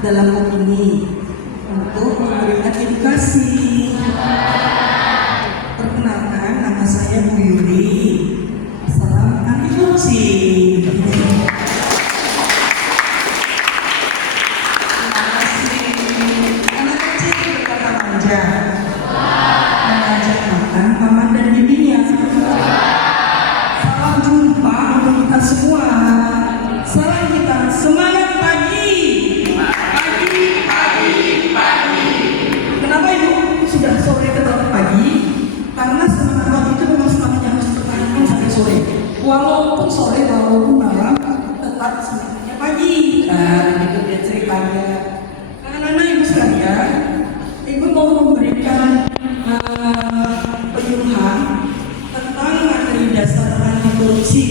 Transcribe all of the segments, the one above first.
dalam opini untuk memberikan edukasi. Perkenalkan, nama saya Bu Yuri. Salam anti korupsi. Terima kasih. Anak kecil berkata manja, mengajak makan paman dan bibinya. Salam jumpa untuk kita semua. Salam kita semangat pagi. Pagi. Kenapa Ibu sudah sore tetap pagi? Karena semangat pagi itu memang semangat yang harus dipertahankan sampai sore. Walaupun sore, walaupun malam, tetap semangatnya pagi. Nah, begitu dia ceritanya. Anak-anak Ibu sekalian, Ibu mau memberikan penyuluhan tentang materi dasar anti korupsi.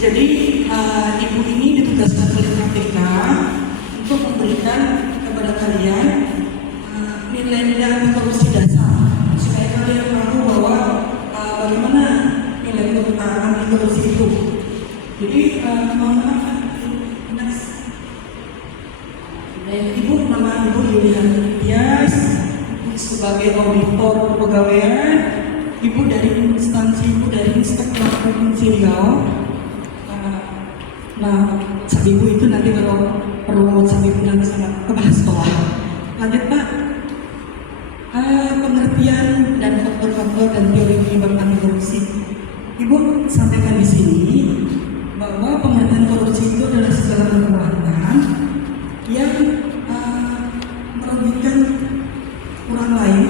Jadi Ibu ini ditugaskan oleh KPK untuk memberikan kepada kalian nilai-nilai anti korupsi dasar supaya kalian tahu bahwa bagaimana nilai anti korupsi itu. Jadi mohon maaf, Ibu, nama Ibu Yuliani Tias, sebagai auditor kepegawaian, Ibu dari instansi Ibu dari Inspektorat Provinsi Riau. Nah, Sabibu itu nanti kalau perlu Sabibu nanti sangat kebahas sekolah. Lanjut Pak. Pengertian dan faktor-faktor dan teori penyebab anti korupsi. Ibu sampaikan di sini bahwa pengertian korupsi itu adalah segala perbuatan yang merugikan orang lain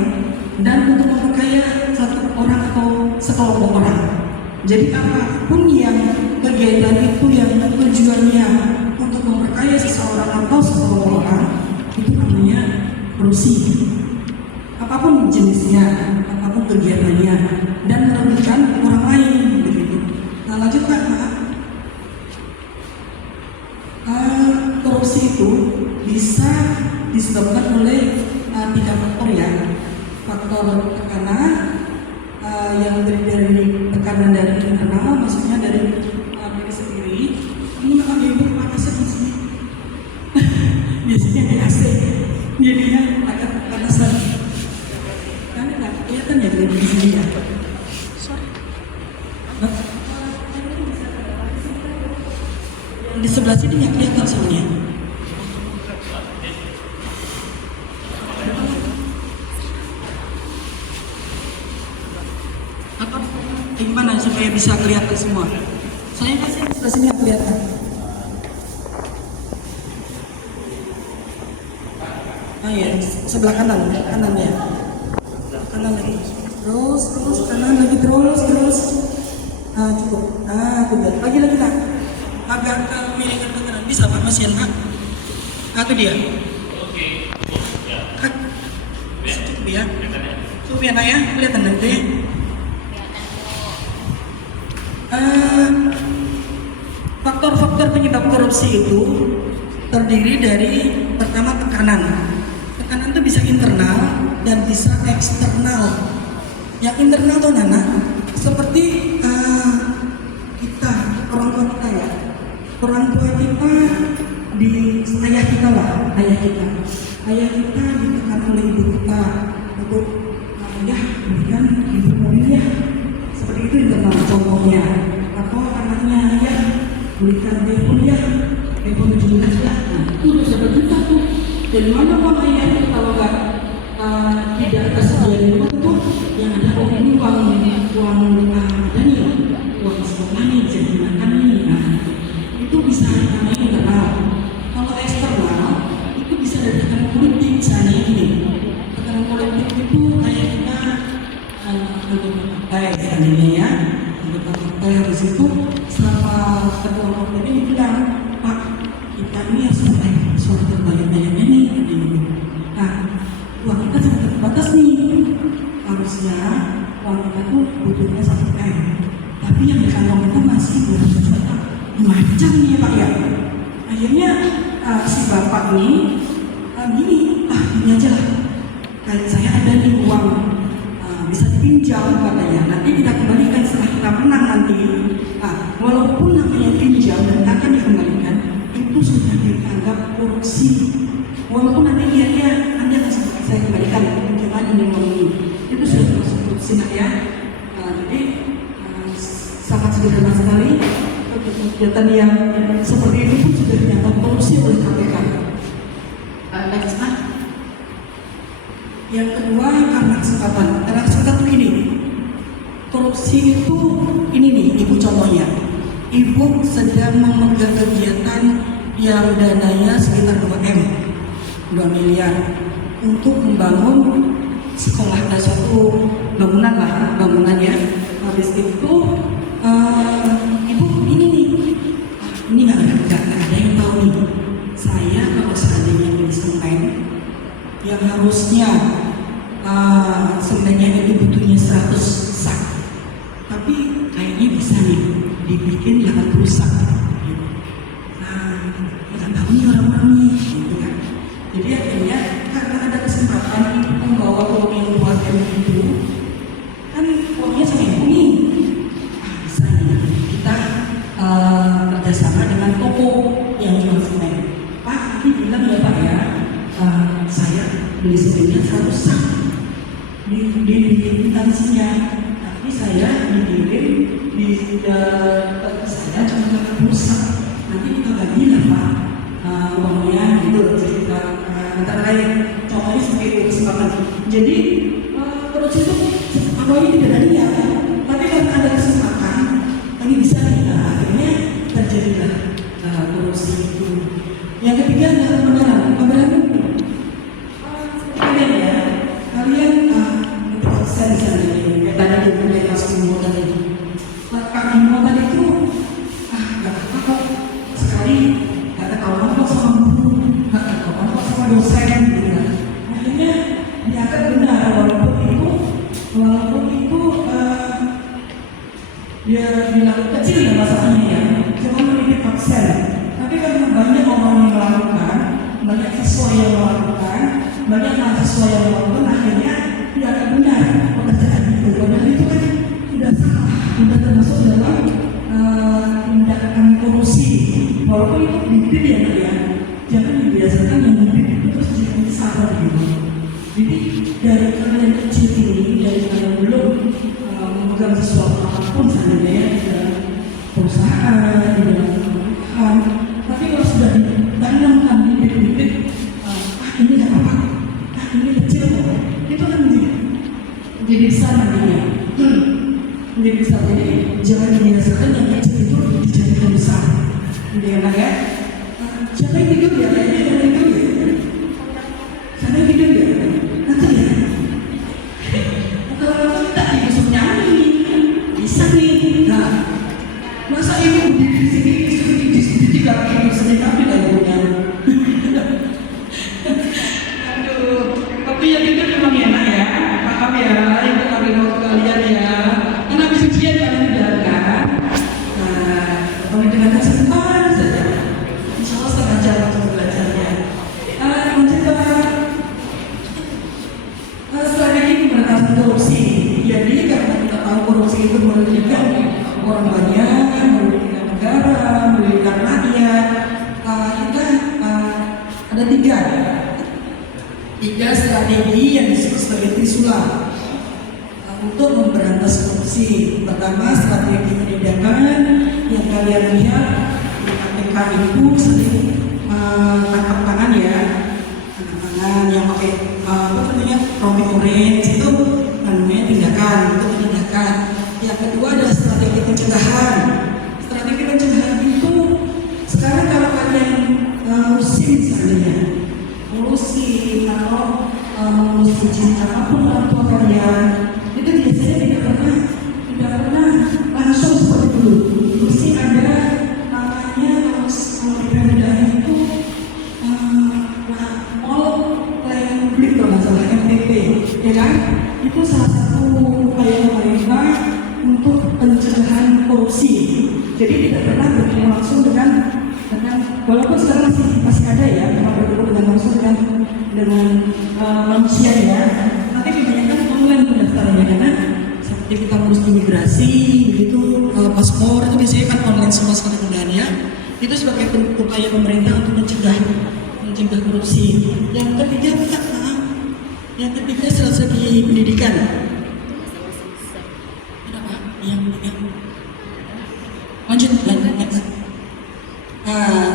dan untuk memperkaya satu orang atau sekelompok orang. Jadi apapun yang kegiatan itu yang tujuannya untuk memperkaya seseorang atau sekelompok orang, itu namanya korupsi. Apapun jenisnya, apapun kegiatannya, dan merugikan orang lain, begitu. Nah lanjut Pak, korupsi itu bisa disebabkan oleh 3 faktor ya. Faktor tekanan yang dari tekanan dari internal, maksudnya dari diri sendiri. Ini makanya Ibu panasnya di sini. Biasanya di AC, jadinya agak panasan. Karena nggak kelihatan ya dari di sini ya. Di sebelah sini nggak kelihatan soalnya. Gimana supaya bisa kelihatan semua? Saya kasih di sebelah sini yang kelihatan. Ah ya, sebelah kanan ya. Kanan lagi. Terus kanan lagi terus. Cukup. Udah. Lagi lah. Agak kemiringan ke kanan. Bisa Pak Mas Yan Pak? Itu dia. Oke. Cukup ya. Cukup ya Nak ya. Kelihatan nanti. Faktor-faktor penyebab korupsi itu terdiri dari pertama tekanan. Tekanan itu bisa internal dan bisa eksternal. Yang internal tuh Nana, seperti kita, orang tua kita ya. Orang tua kita di ayah kita ditekan oleh ibu kita untuk berikan ibu mulia. Seperti itu internal contohnya. Atau anaknya ya berikan dia kuliah, iPhone 17 lah. Itu udah berapa juta tuh. Dari mana uang ayah itu kalau nggak tidak tersedia di rumah tuh yang ada ini uang ada nih, uang sekolah nih bisa digunakan nih. Nah, itu bisa namanya internal. Kalau eksternal itu bisa dari tekanan politik misalnya gini. Tekanan politik itu kayak kita seandainya ya harus itu selama ketua umum ini bilang Pak kita ini harus sampai suara terbanyak-banyaknya nih gitu. Nah uang kita sangat terbatas nih, harusnya uang kita tuh butuhnya 1 M, tapi yang di kantong kita masih 200 juta. Macam nih ya Pak ya. Akhirnya si bapak nih gini aja lah, kayak saya ada nih uang bisa dipinjam katanya, nanti kita kembalikan setelah kita menang nanti. Walaupun namanya pinjam dan akan dikembalikan, itu sudah dianggap korupsi. walaupun nanti iya Anda akan saya kembalikan jangan ini ini itu sudah termasuk korupsi ya. Jadi sangat sederhana sekali kegiatan yang seperti itu pun sudah dianggap korupsi oleh KPK. Next, Pak. Yang kedua karena kesempatan. Karena kesempatan ini korupsi itu ini nih ibu contohnya. Ibu sedang memegang kegiatan yang dananya sekitar 2 miliar untuk membangun sekolah suatu bangunan ya. Habis itu ibu ini nih, ini nggak ada yang tahu nih. Saya kalau seandainya beli semen yang harusnya semennya itu butuhnya 100 sak, tapi kayaknya bisa nih dibikin 80 sak. Nggak tahu nih orang-orang nih, gitu kan. Jadi akhirnya karena ada kesempatan ibu membawa uang yang buat itu, kan uangnya sama ibu nih. Bisa nih kita kerjasama dengan toko yang jual semen. Pak, ini bilang ya Pak ya, saya beli semennya 100 sak di instansinya, tapi saya dikirim di saya cuma 80 sak. Nanti kita bagi lah Pak uangnya gitu. Antara lain contohnya seperti itu kesempatan. Jadi terus itu awalnya tidak ada niat, tapi karena ada kesempatan ini bisa kita akhirnya terjadilah korupsi itu. Yang ketiga adalah kebenaran itu. Kalian ya, kalian saya bisa nih tadi di kelas Bimo tadi. Pak Bimo tadi itu nggak apa kok sekali nggak ada kawan kok sama guru, nggak ada kawan kok sama dosen gitu kan. Akhirnya dianggap benar walaupun itu dia bilang kecil ya masalahnya ya, cuma menitip absen. Tapi karena banyak orang yang melakukan, banyak siswa yang melakukan, banyak mahasiswa yang melakukan, akhirnya dianggap benar pekerjaan itu. Padahal itu kan sudah salah, sudah termasuk dalam tindakan korupsi. Walaupun itu bibit ya Pak ya, jangan dibiasakan yang bibit itu terus jadi sabar gitu. Jadi dari kalian kecil ini, dari kalian belum memegang sesuatu apapun sebenarnya ya, di dalam perusahaan, di dalam pemerintahan, tapi kalau sudah ditanamkan bibit-bibit, ini nggak apa-apa, ini kecil kok, itu kan menjadi besar nantinya, menjadi besar. Jadi jangan dibiasakan yang kecil itu dijadikan besar, gitu ya. Siapa yang tidur ya? Kayaknya ada yang tidur ya? Siapa yang tidur ya? Nanti ya? Kalau kita dibesuk nyamuk bisa nih. Nah, masa ibu di sini di kaki ibu sendiri tapi nggak ibunya. Aduh, tapi yang tidur memang enak ya. Paham ya? Ibu kami waktu kalian ya. Karena habis ujian kalian tidak kan? Nah, kalau dengarkan sebentar saja. Insya Allah setengah jam untuk belajarnya. Strategi pemberantasan korupsi. Jadi karena kita tahu korupsi itu merugikan orang banyak, merugikan negara, merugikan rakyat. Kita ada tiga strategi yang disebut sebagai Trisula untuk memberantas korupsi. Pertama, strategi penindakan yang kalian lihat di KPK itu sering tangkap tangan ya, tangkap tangan yang pakai rompi orange itu namanya tindakan, itu penindakan. Yang kedua adalah strategi pencegahan. Strategi pencegahan itu sekarang kalau kalian ngurusin misalnya, ngurusin atau ngurusin apapun orang tua kalian, itu biasanya tidak pernah langsung seperti dulu. Mesti ada namanya kalau di pemindahan itu mall pelayanan publik kalau nggak salah MPP, ya kan? Itu salah satu upaya pemerintah untuk pencegahan korupsi. Jadi tidak pernah bertemu langsung dengan walaupun sekarang masih ada ya, memang bertemu dengan langsung dengan manusia ya. Nanti kebanyakan online pendaftarannya karena seperti kita ngurus imigrasi begitu, paspor itu biasanya kan online semua sekarang ya. Itu sebagai upaya pemerintah untuk mencegah mencegah korupsi. Yang ketiga Pak, yang ketiga strategi pendidikan. Kenapa? Yang lanjut.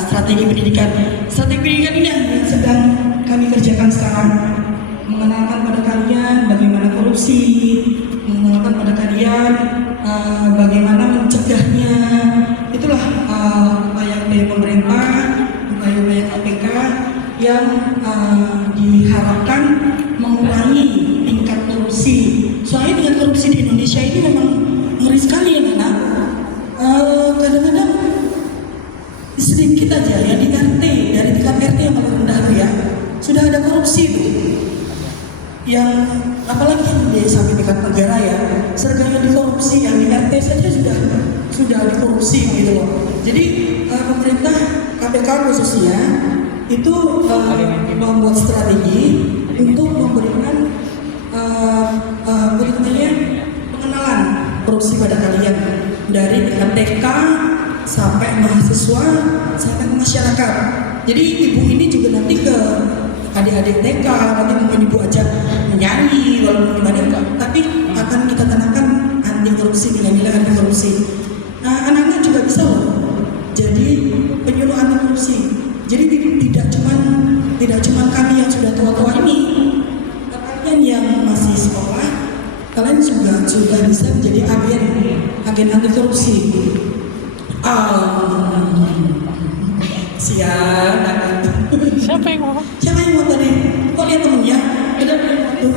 Strategi pendidikan. Strategi pendidikan ini yang sedang kami kerjakan sekarang. Mengenalkan pada kalian bagaimana korupsi, mengenalkan pada kalian bagaimana mencegahnya. Itulah upaya-upaya pemerintah, upaya-upaya KPK yang diharapkan mengurangi tingkat korupsi. Soalnya tingkat korupsi di Indonesia ini memang ngeri sekali ya Nana. Kadang-kadang sedikit aja ya di RT, dari tingkat RT yang paling rendah ya sudah ada korupsi itu. Yang apalagi yang sampai tingkat negara ya, serganya dikorupsi, yang di RT saja sudah dikorupsi gitu loh. Jadi pemerintah KPK khususnya itu membuat strategi untuk memberikan pengenalan korupsi pada kalian dari tingkat TK sampai mahasiswa sampai ke masyarakat. Jadi ibu ini juga nanti ke adik-adik TK, nanti mungkin ibu ajak menyanyi walaupun gimana, tapi akan kita tanamkan anti korupsi, nilai-nilai anti korupsi. Nah, anak-anak juga bisa loh jadi penyuluh anti korupsi. Jadi tidak cuma kami yang sudah tua-tua ini, kalian yang masih sekolah, kalian juga sudah bisa menjadi agen anti korupsi. Siap. Siapa yang ngomong? Siapa yang mau tadi? Kok lihat temennya? Udah tuh.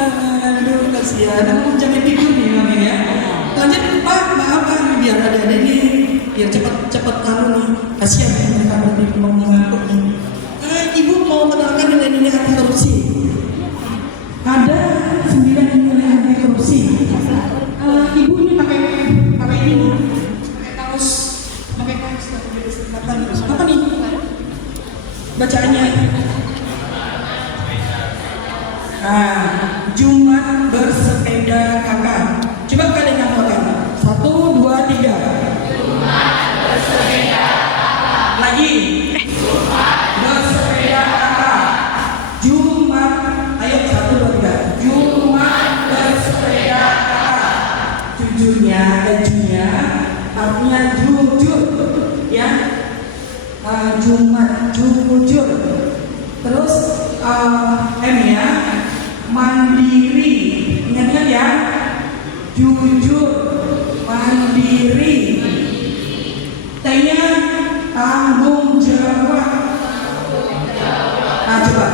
Aduh, kasihan. Aku jangan tidur nih kami ya. Lanjut Pak, maaf Pak, biar ada ini, biar cepat kamu nih. Kasihan ya mereka berarti mau ngantuk nih. Ibu mau menerangkan nilai-nilai anti korupsi. Ada 9 nilai anti korupsi. Ibu ini pakai ini. Apa nih? Bacaannya. Jumat bersepeda kakak. Coba kalian namakan. 1, 2, 3. Jumat bersepeda kakak. Lagi. Jumat bersepeda kakak. Jumat. Ayo 1, 2, 3. Jumat bersepeda kakak. Jujurnya, artinya jujur, ya. Jumat jujur. Terus M ya, mandiri. Ingat ya, jujur, mandiri. T-nya tanggung jawab. Coba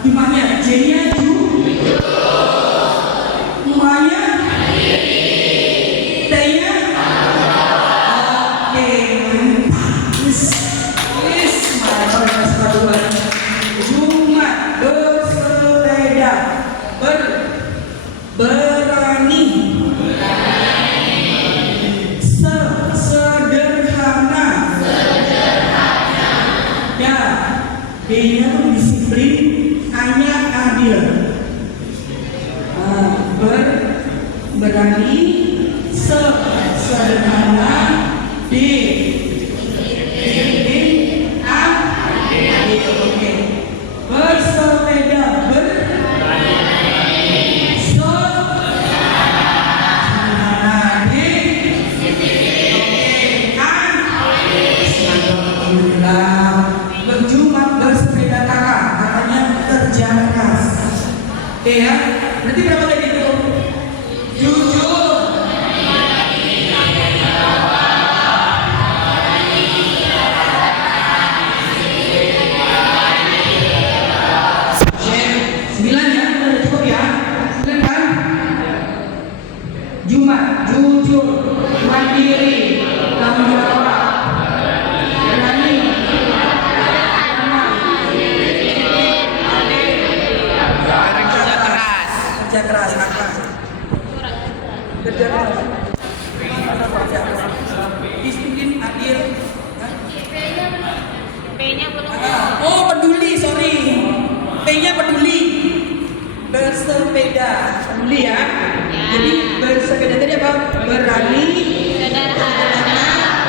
gimana? J-nya jujur. M-nya T-nya Jumat bersepeda berani sederhana ya, D-nya tuh disiplin, A-nya adil. Berani sederhana, D bersepeda berjumat bersepeda kakak, katanya kerja keras. Oke ya, berarti berapa tadi itu? Jujur, Jumat, jujur, mandiri, tanggung jawab, berani, kerja keras, disiplin, adil. P-nya belum. Oh, peduli, sorry. P-nya peduli. Bersepeda, peduli ya. Jadi bersepeda tadi apa? Berani, Sederhana,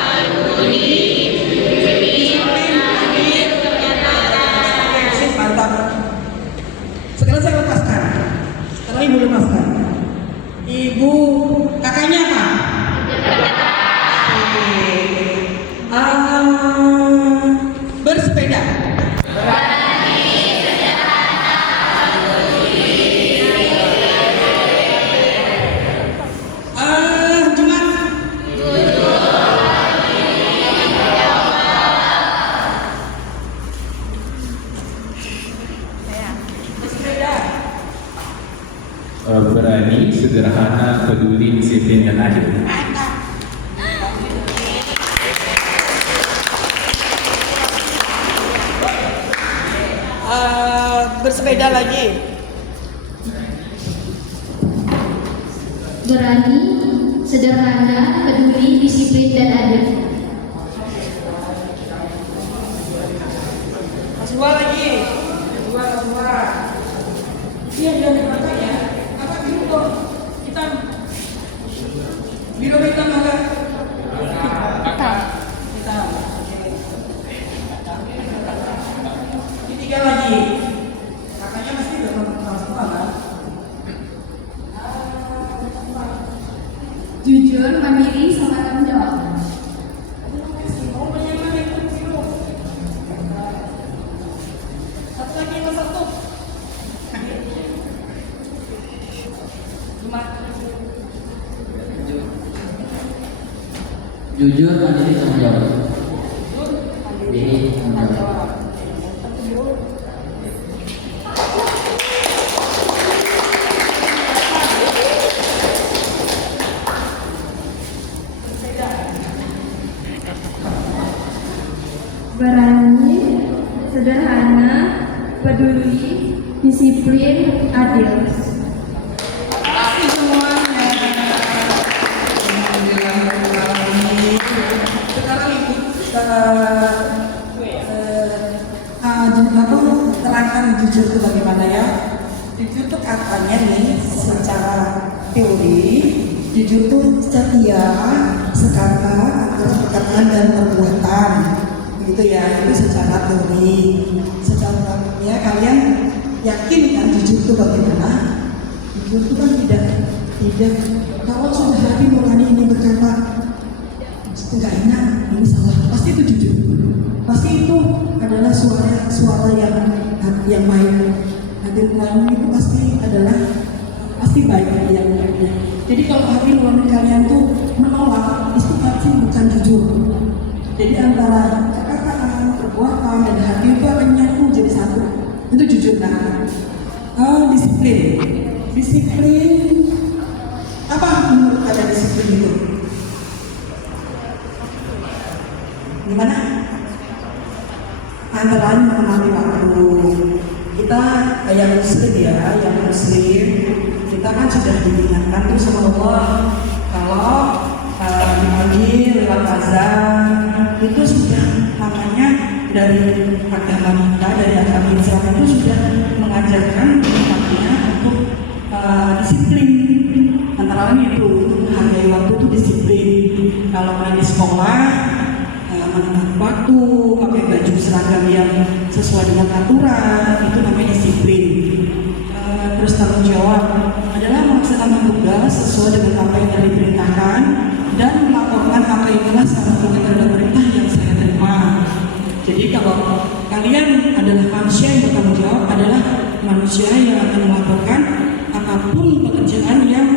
disiplin, dan adil. Bersepeda lagi. Berani, sederhana, peduli, disiplin, dan adil. Dua lagi. Dua. Iya, jangan dibaca ya. Apa biru dong? Hitam. Biru hitam agak. Hitam. Ini tiga lagi. Kakaknya pasti udah pernah semua kan? Jujur, mandiri, sama tanggung jawab. Satu lagi yang satu. Jujur, mandiri, tanggung jawab. Mandiri, tanggung jawab. Berani, sederhana, peduli, disiplin, adil. Kasih semuanya. Alhamdulillah. Sekarang ibu terangkan jujur itu bagaimana ya? Jujur itu katanya nih secara teori, jujur itu setia, sekata antara perkataan dan perbuatan, gitu ya. Itu secara teori. Secara praktiknya kalian yakin kan jujur itu bagaimana? Jujur itu kan tidak kalau sudah hati nurani ini berkata nggak enak, ini salah, pasti itu jujur. Pasti itu adalah suara yang baik. Hati nurani itu pasti baik yang baiknya. Jadi kalau hati nurani kalian tuh menolak, itu pasti bukan jujur. Jadi antara perkataan, perbuatan, dan hati itu akan nyatu jadi satu. Itu jujur kan? Disiplin. Apa menurut kalian disiplin itu? Gimana? Antara lain mengenali waktu. Kita yang muslim, kita kan sudah diingatkan tuh sama Allah kalau dipanggil lewat azan itu sudah namanya dari agama Islam itu sudah mengajarkan umatnya untuk disiplin. Antara lain itu menghargai waktu itu disiplin. Kalau kalian di sekolah menepat waktu, pakai baju seragam yang sesuai dengan aturan, itu namanya disiplin. Terus tanggung jawab adalah melaksanakan tugas sesuai dengan apa yang telah diperintahkan dan melaporkan apa yang telah saya lakukan terhadap perintah yang saya terima. Jadi kalau kalian adalah manusia yang bertanggung jawab, adalah manusia yang akan melaporkan apapun pekerjaan yang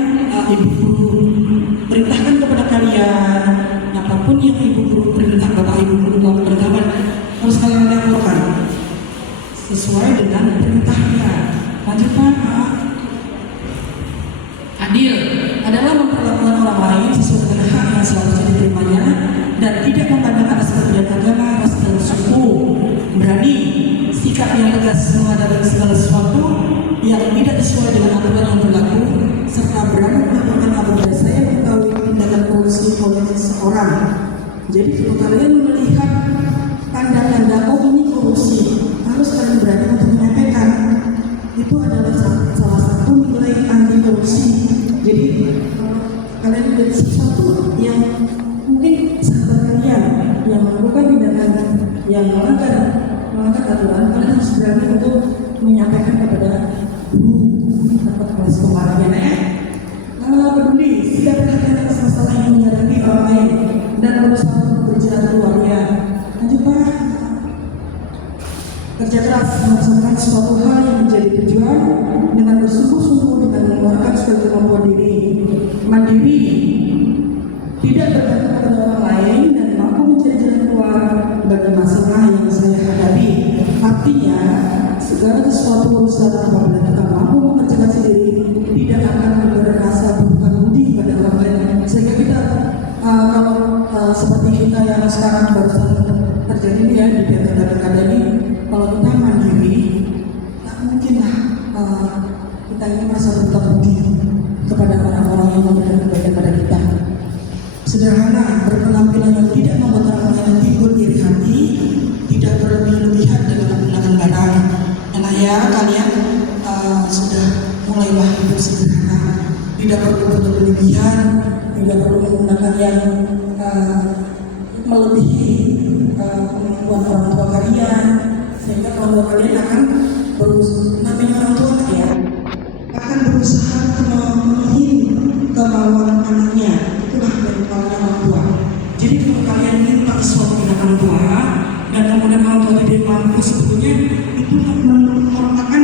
ibu guru perintahkan kepada kalian, apapun yang ibu guru perintah, bapak ibu guru perintahkan harus kalian laporkan sesuai dengan perintahnya. Lanjut Pak. Adil adalah memperlakukan orang lain sesuai dengan hak yang seharusnya diterimanya dan tidak memandang atas perbedaan agama, ras dan suku. Berani, sikap yang tegas menghadapi segala sesuatu yang tidak sesuai dengan aturan yang berlaku, serta berani melakukan apabila saya mengetahui tindakan korupsi oleh seseorang. Jadi kalau kalian melihat tanda-tanda ini korupsi, harus kalian berani untuk menyampaikan. Itu adalah salah satu nilai anti korupsi. Jadi kalian melihat sesuatu yang mungkin sahabat kalian yang melakukan tindakan yang melanggar aturan, kalian harus berani untuk menyampaikan kepada guru atau kelas kepalanya ya. Peduli, sikap perhatian atas masalah yang menghadapi orang lain dan berusaha untuk berjalan keluarnya. Lanjut Pak. Kerja keras melaksanakan suatu hal yang menjadi tujuan dengan bersungguh-sungguh dengan mengeluarkan segala kemampuan diri. Mandiri, tidak bergantung pada orang lain dan mampu mencari jalan keluar bagi masalah yang saya hadapi. Artinya, segala sesuatu urusan apabila kita mampu mengerjakan sendiri, tidak akan berasa berhutang budi pada orang lain sekarang barusan terjadi nih ya di pilkada ini, kalau kita mandiri, tak mungkin lah kita ini merasa berhutang budi kepada orang-orang yang memberikan kebaikan pada kita. Sederhana, berpenampilan yang tidak membuat orang lain timbul iri hati, tidak berlebih-lebihan dalam menggunakan barang. Enak ya, kalian sudah mulailah hidup sederhana, tidak perlu berlebihan, tidak perlu menggunakan yang melebihi kemampuan orang tua kalian, sehingga orang tua kalian akan namanya orang tua ya, akan berusaha memenuhi kemauan anaknya. Itulah dari kemauan orang tua. Jadi kalau kalian minta sesuatu dengan orang tua dan kemudian orang tua tidak mampu, sebetulnya itu merupakan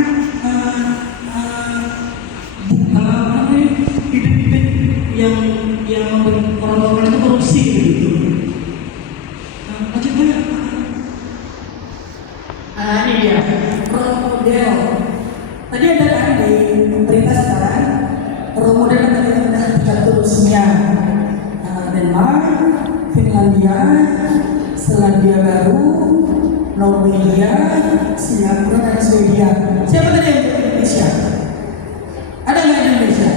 ide-ide yang membuat orang tua itu korupsi gitu. Ini dia role model. Tadi ada kan di berita sekarang role model yang tadi sudah dicatur Rusia, Denmark, Finlandia, Selandia Baru, Norwegia, Singapura dan Swedia. Siapa tadi yang Indonesia? Ada nggak Indonesia?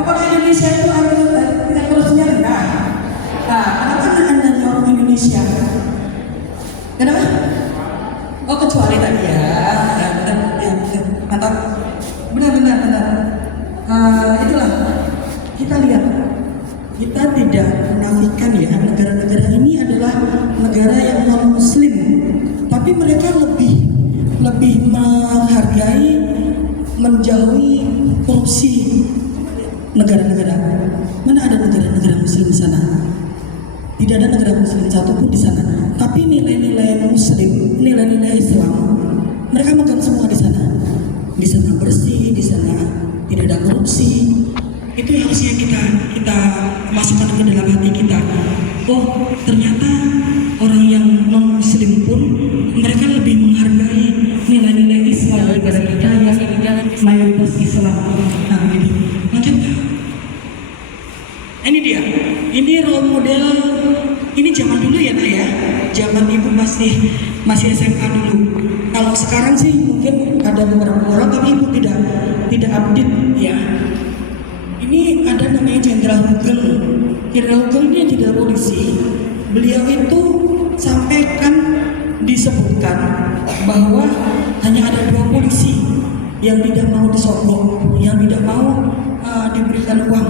Apakah Indonesia itu tingkat korupsinya rendah? Nah, kenapa Anda jawab Indonesia? Kenapa? Oh, kecuali tadi ya. Mantap. Benar. Itulah. Kita lihat. Kita tidak menafikan ya, negara-negara ini adalah negara yang non-muslim. Tapi mereka lebih menghargai, menjauhi korupsi negara-negara. Mana ada negara-negara muslim di sana? Tidak ada negara muslim satupun di sana. Tapi nilai-nilai muslim, nilai-nilai Islam, mereka megang semua di sana. Di sana bersih, di sana tidak ada korupsi. Itu yang harusnya kita masukkan ke dalam hati kita. Oh, ternyata orang yang non muslim pun mereka lebih menghargai nilai-nilai Islam daripada kita yang mayoritas Islam. Nah, begini. Lanjut. Ini dia. Ini role model. Ini zaman dulu ya, Nak ya. Zaman ibu masih SMA dulu. Kalau sekarang sih mungkin ada beberapa orang, tapi ibu tidak update ya. Ini ada namanya Jenderal Hugeng. Jenderal Hugeng ini jenderal polisi. Beliau itu disebutkan bahwa hanya ada 2 polisi yang tidak mau disogok, yang tidak mau diberikan uang.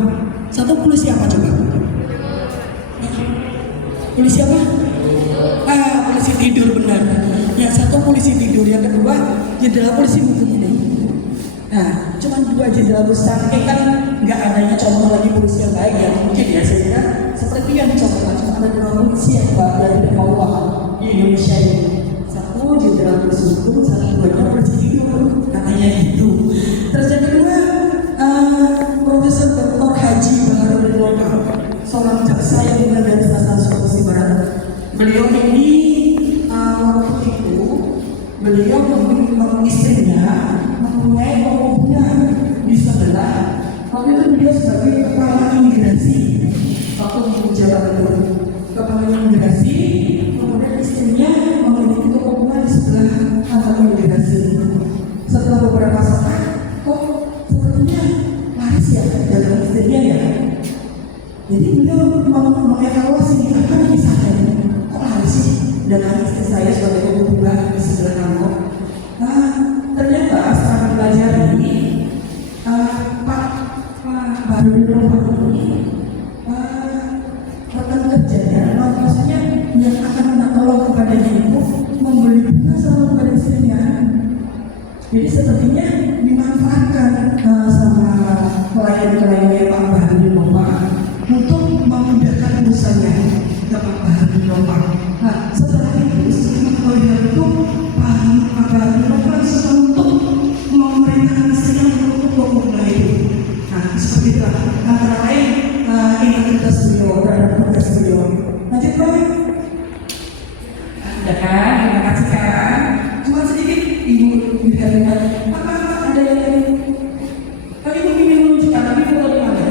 Satu polisi apa coba? Polisi apa? Polisi tidur, benar. Yang satu polisi tidur, yang kedua jenderal polisi Hugeng ini. Nah, cuma 2 jenderal besar, kan nggak adanya contoh lagi polisi yang lain yang mungkin ya, sehingga seperti yang dicontohkan cuma ada 2 polisi yang dari bawah di Indonesia ini. Satu jenderal polisi Hugeng, satu polisi tidur, katanya itu. Terus yang kedua, Profesor Dr. Haji Baharudin Lokal, seorang jaksa yang tinggal dari Selatan Sulawesi Barat. Beliau ini waktu itu beliau memiliki istrinya mempunyai hubungan di sebelah. Waktu itu beliau sebagai kepala imigrasi, waktu menjabat itu kepala imigrasi, kemudian istrinya memiliki hubungan di sebelah kantor imigrasi. Setelah beberapa saat, kok sepertinya laris ya dalam istrinya ya. Jadi beliau mengevaluasi apa yang bisa saya, kok laris sih dengan istri saya sebagai hubungan di sebelah kantor. Ternyata setelah mempelajari Pak Baharudin Lokal ini rekan kerjanya, rasanya yang akan menolong kepadanya itu membeli bunga selalu kepada istrinya. Jadi sepertinya dimanfaatkan sama klien-kliennya Pak Baharudin Lokal untuk memudahkan urusannya ke Pak Baharudin Lokal. Nah, setelah itu setelah itu Pak Baharudin Lokal sudah untuk memerintahkan istrinya untuk memulai itu. Nah, seperti itu antara lain integritas beliau terhadap tugas beliau. Lanjut Pak. Ada kan? Terima kasih kan. Cuma sedikit Ibu bisa lihat. Apa ada yang lain? Tapi Ibu ingin menunjukkan, tapi Ibu tahu di mana?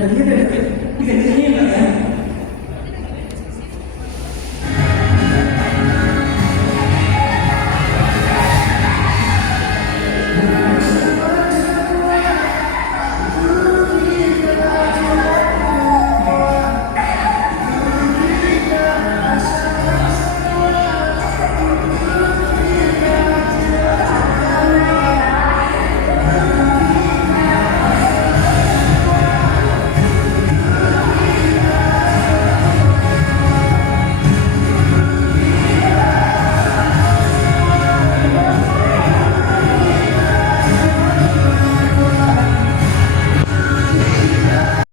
Dadanya udah deket, diganti aja